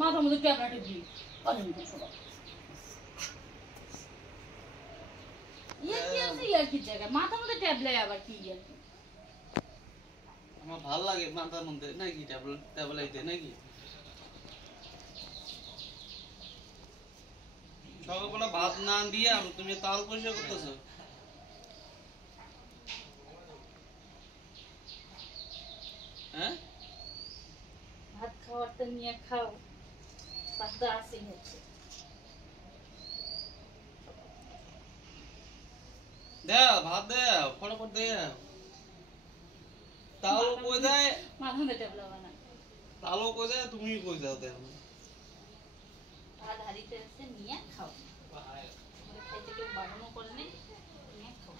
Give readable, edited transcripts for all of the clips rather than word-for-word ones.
মাথার মধ্যে ট্যাবলেট দিই মাথার মধ্যে ট্যাবলেট আবার কি আমার ভালো লাগে মাথার মধ্যে নাকি ট্যাবলেট নাকি সকালবেলা ভাত না দিয়ে তুমি তাল পরিষ্কার করতেছো হ্যাঁ ভাত খাওয়ারটা নিয়ে খাও ভাতটা আসেই হচ্ছে দাও ভাত দাও ফটাফট দাও তাও কই যায় মাথা মধ্যে ট্যাবলেট বানা তাও কই যায় তুমি কই যাও দাও ভাত হাড়িতে আছে নিয়ে খাও খাইতে কেউ বারণও করে নেই নিয়ে খাও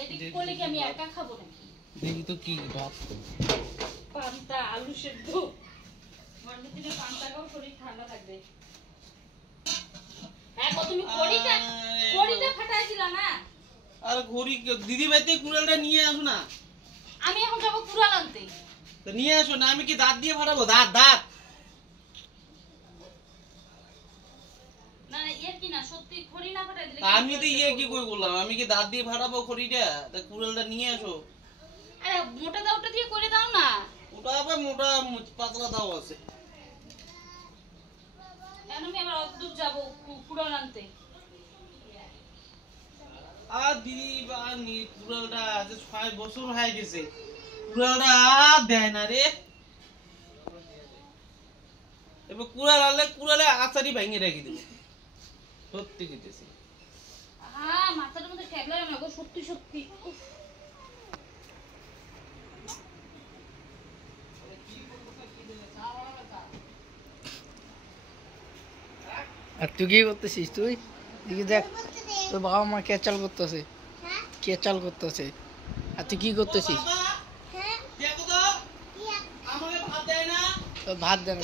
এদিকে বলে কি আমি একা খাবো নাকি দেখি তো কি ভাত পান্তা আলু সেদ্ধ গরমের দিনে পান্তা খাও শরীর ঠান্ডা থাকবে হ্যাঁ তুমি কড়িটা ফাটাইছিল না আর ঘড়ি দিদি ভাইতে কুড়ালটা নিয়ে আসো না আমি এখন যাব কুড়াল আনতে তো নিয়ে আসো না আমি কি দাঁত দিয়ে ফাটাবো দাঁত দাঁত না না এর কি না সত্যি খড়ি না ফাটাই দিলে আমি তো ইয়ে কি কই বললাম আমি কি দাঁত দিয়ে ফাটাবো খড়িটা তা কুড়ালটা নিয়ে আসো আরে মোটা দাওটা দিয়ে করে দাও না ওটা আবার মোটা পাতলা দাও আছে কেন আমি আবার অদ্দূর যাব কুড়াল আনতে আর দিদি বানি কুড়ালটা আজ 6 বছর হয়ে গেছে কুড়ালটা দেয় না রে এবার কুড়ালে আচারি ভেঙে রেখে দিবে সত্যি কইতেছি হ্যাঁ মাথার মধ্যে ঠেকলা না গো সত্যি সত্যি আর তুই কি করতেছিস তুই দিকে দেখ তোর বাবা মা কেচাল করতেছে কেচাল করতেছে আর তুই কি করতেছিস তো ভাত দেন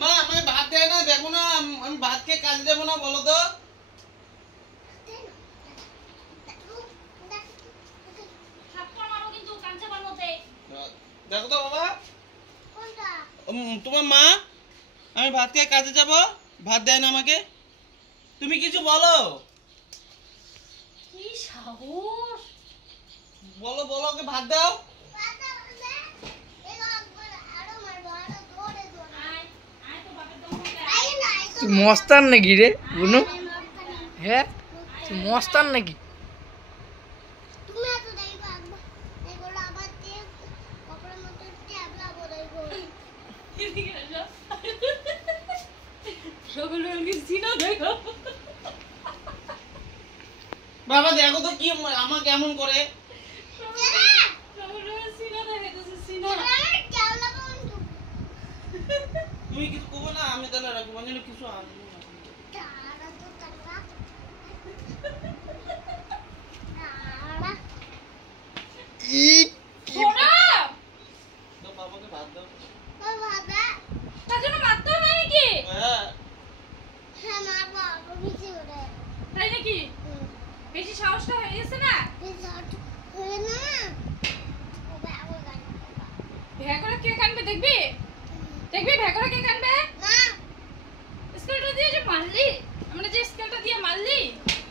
মা আমি ভাত দেয় না দেখো না আমি ভাত খেয়ে কাজে যাবো না বলো তো দেখো তো বাবা তোমার মা আমি ভাত খেয়ে কাজে যাব ভাত দেয় না আমাকে তুমি কিছু বলো কি সাহস বলো বলো ওকে ভাত দাও তুই মস্তান নাকি রে বুনু হ্যাঁ তুই মস্তান নাকি বাবা দেখো তো কি আমার কেমন করে তুমি কিছু করবো না আমি তাহলে রাখবো মানে কিছু আনবো তো বাবাকে ভাত দাও তার জন্য মারতে হবে নাকি হ্যাঁ তাই নাকি বেশি সাহসটা হয়ে গেছে না ভ্যাকরা কে কানবে দেখবি দেখবি ভ্যাকরা কে কানবে স্কেলটা দিয়ে যে মারলি আমরা যে স্কেলটা দিয়ে মারলি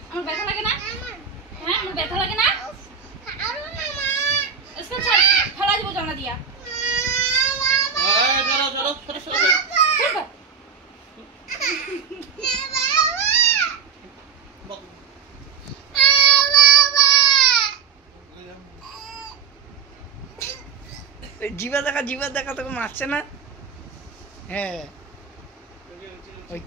আমার ব্যথা লাগে না হ্যাঁ আমার ব্যথা লাগে না স্কেল ফেলা দিব জানা দিয়া চলো চলো চলো জিভা দেখা তোকে মারছে না হ্যাঁ ওই